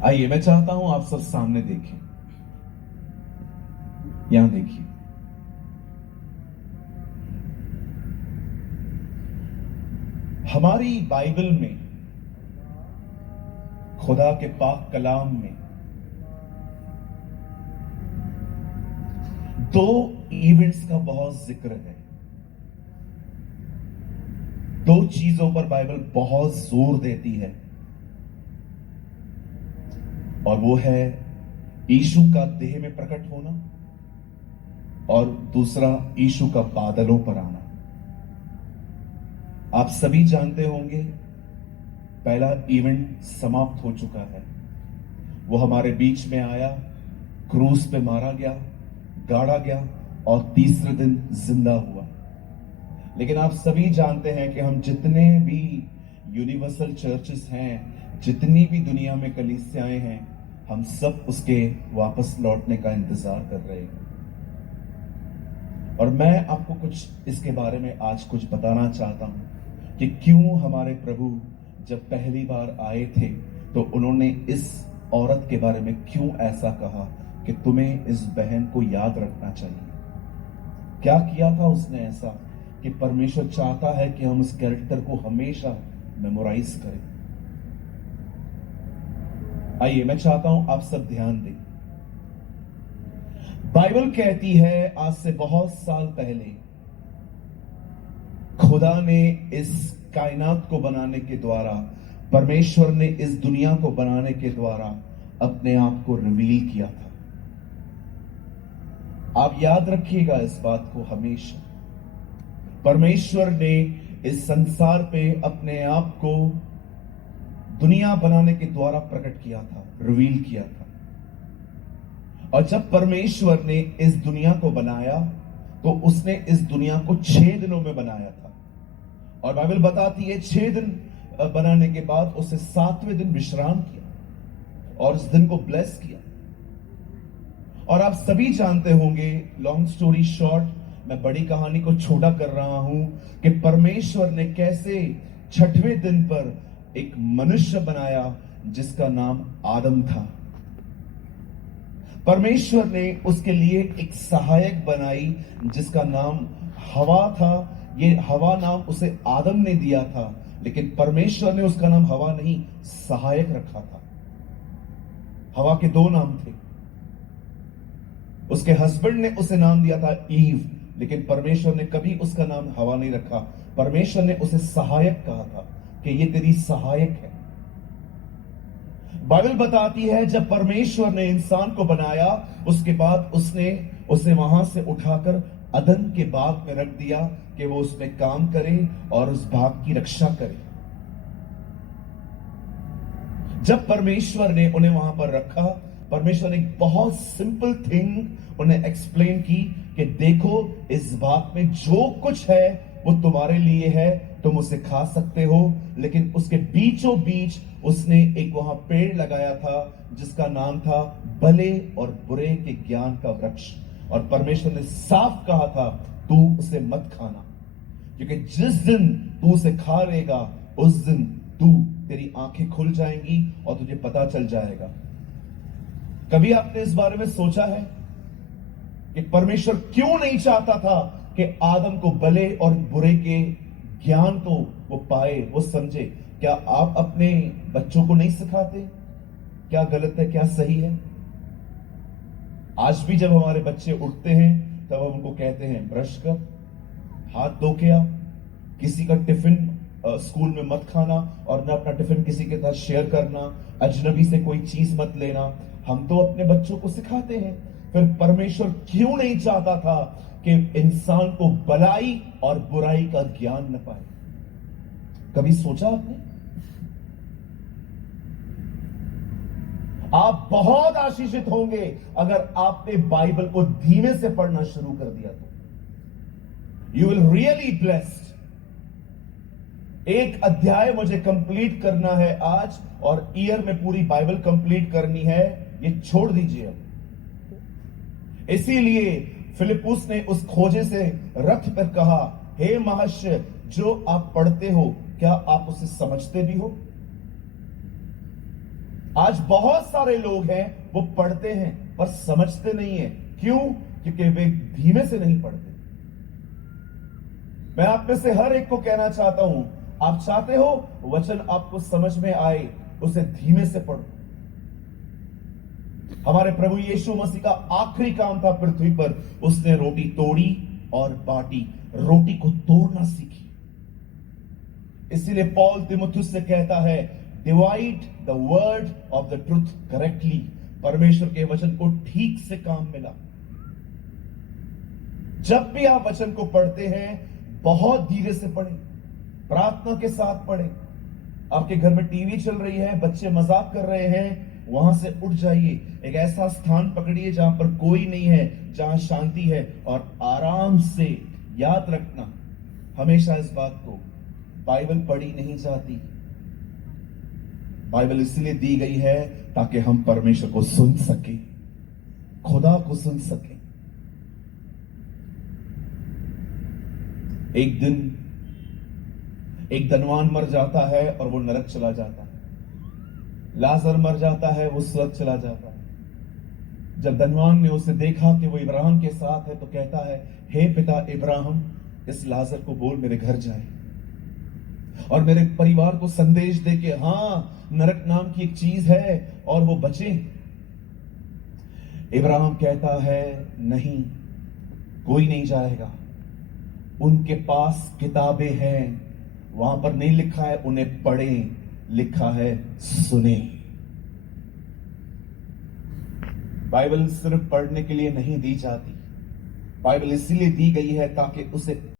आइए, मैं चाहता हूं आप सब सामने देखें। यहां देखिए, हमारी बाइबल में, खुदा के पाक कलाम में दो इवेंट्स का बहुत जिक्र है। दो चीजों पर बाइबल बहुत जोर देती है, और वो है यीशु का देह में प्रकट होना और दूसरा यीशु का बादलों पर आना। आप सभी जानते होंगे, पहला इवेंट समाप्त हो चुका है। वो हमारे बीच में आया, क्रूस पे मारा गया, गाड़ा गया और तीसरे दिन जिंदा हुआ। लेकिन आप सभी जानते हैं कि हम जितने भी यूनिवर्सल चर्चेस हैं, जितनी भी दुनिया में कलीसियाएं हैं, हम सब उसके वापस लौटने का इंतजार कर रहे हैं। और मैं आपको कुछ इसके बारे में आज कुछ बताना चाहता हूं कि क्यों हमारे प्रभु जब पहली बार आए थे तो उन्होंने इस औरत के बारे में क्यों ऐसा कहा कि तुम्हें इस बहन को याद रखना चाहिए। क्या किया था उसने ऐसा कि परमेश्वर चाहता है कि हम उस कैरेक्टर को हमेशा मेमोराइज करें। आइए, मैं चाहता हूं आप सब ध्यान दें। बाइबल कहती है आज से बहुत साल पहले खुदा ने इस कायनात को बनाने के द्वारा, परमेश्वर ने इस दुनिया को बनाने के द्वारा अपने आप को रिवील किया था। आप याद रखिएगा इस बात को हमेशा। परमेश्वर ने इस संसार पे अपने आप को दुनिया बनाने के द्वारा प्रकट किया था, रिवील किया था। और जब परमेश्वर ने इस दुनिया को बनाया तो उसने इस दुनिया को 6 दिनों में बनाया था। और बाइबल बताती है 6 दिन बनाने के बाद उसे 7वें दिन विश्राम किया और इस दिन को ब्लेस किया। और आप सभी जानते होंगे, लॉन्ग स्टोरी शॉर्ट, मैं बड़ी कहानी को छोटा कर रहा हूं, कि परमेश्वर ने कैसे 6वें दिन पर एक मनुष्य बनाया जिसका नाम आदम था। परमेश्वर ने उसके लिए एक सहायक बनाई जिसका नाम हवा था। ये हवा नाम उसे आदम ने दिया था, लेकिन परमेश्वर ने उसका नाम हवा नहीं, सहायक रखा था। हवा के 2 नाम थे। उसके हस्बैंड ने उसे नाम दिया था ईव, लेकिन परमेश्वर ने कभी उसका नाम हवा नहीं रखा। परमेश्वर ने उसे सहायक कहा था कि ये तेरी सहायक है। बाइबल बताती है जब परमेश्वर ने इंसान को बनाया, उसके बाद उसने उसे वहां से उठाकर अदन के बाग में रख दिया कि वो उसमें काम करे और उस बाग की रक्षा करे। जब परमेश्वर ने उन्हें वहां पर रखा, परमेश्वर ने एक बहुत सिंपल थिंग उन्हें एक्सप्लेन की कि देखो, इस बाग में जो कुछ है वो तुम्हारे लिए है, तुम उसे खा सकते हो, लेकिन उसके बीचों बीच उसने एक वहां पेड़ लगाया था जिसका नाम था भले और बुरे के ज्ञान का वृक्ष। और परमेश्वर ने साफ कहा था तू उसे मत खाना, क्योंकि जिस दिन तू उसे खा लेगा उस दिन तेरी आंखें खुल जाएंगी और तुझे पता चल जाएगा। कभी आपने इस बारे में सोचा है कि परमेश्वर क्यों नहीं चाहता था कि आदम को भले और बुरे के ज्ञान को वो पाए, वो समझे? क्या आप अपने बच्चों को नहीं सिखाते क्या गलत है, क्या सही है? आज भी जब हमारे बच्चे उठते हैं तब हम उनको कहते हैं ब्रश कर, हाथ धो के आ, किसी का टिफिन स्कूल में मत खाना और ना अपना टिफिन किसी के साथ शेयर करना, अजनबी से कोई चीज मत लेना। हम तो अपने बच्चों को सिखाते हैं। फिर परमेश्वर क्यों नहीं चाहता था कि इंसान को भलाई और बुराई का ज्ञान न पाए? कभी सोचा आपने? आप बहुत आशीषित होंगे अगर आपने बाइबल को धीमे से पढ़ना शुरू कर दिया तो। You will really blessed. एक अध्याय मुझे कंप्लीट करना है आज, और ईयर में पूरी बाइबल कंप्लीट करनी है, ये छोड़ दीजिए अब। इसीलिए फिलिपुस ने उस खोजे से रथ पर कहा, हे महाशय, जो आप पढ़ते हो क्या आप उसे समझते भी हो? आज बहुत सारे लोग हैं वो पढ़ते हैं पर समझते नहीं है। क्यों? क्योंकि वे धीमे से नहीं पढ़ते। मैं आप में से हर एक को कहना चाहता हूं, आप चाहते हो वचन आपको समझ में आए, उसे धीमे से पढ़ो। हमारे प्रभु यीशु मसीह का आखिरी काम था पृथ्वी पर, उसने रोटी तोड़ी और बांटी, रोटी को तोड़ना सीखी। इसीलिए पॉल तिमुथियुस से कहता है, divide the word of the truth correctly. परमेश्वर के वचन को ठीक से काम मिला। जब भी आप वचन को पढ़ते हैं, बहुत धीरे से पढ़ें, प्रार्थना के साथ पढ़ें। आपके घर में टीवी चल रही है, बच्चे मजाक कर रहे हैं, वहां से उठ जाइए, एक ऐसा स्थान पकड़िए जहां पर कोई नहीं है, जहां शांति है, और आराम से याद रखना हमेशा इस बात को, बाइबल पढ़ी नहीं जाती। बाइबल इसलिए दी गई है ताकि हम परमेश्वर को सुन सके, खुदा को सुन सके। एक दिन एक धनवान मर जाता है और वो नरक चला जाता है। लाजर मर जाता है, वो स्वर्ग चला जाता है। जब धनवान ने उसे देखा कि वो इब्राहिम के साथ है, तो कहता है, हे पिता इब्राहिम, इस लाजर को बोल मेरे घर जाए और मेरे परिवार को संदेश दे कि हां, नरक नाम की एक चीज है और वो बचे। इब्राहिम कहता है, नहीं, कोई नहीं जाएगा। उनके पास किताबें हैं, वहां पर नहीं लिखा है उन्हें पढ़ें, लिखा है सुने। बाइबल सिर्फ पढ़ने के लिए नहीं दी जाती, बाइबल इसलिए दी गई है ताकि उसे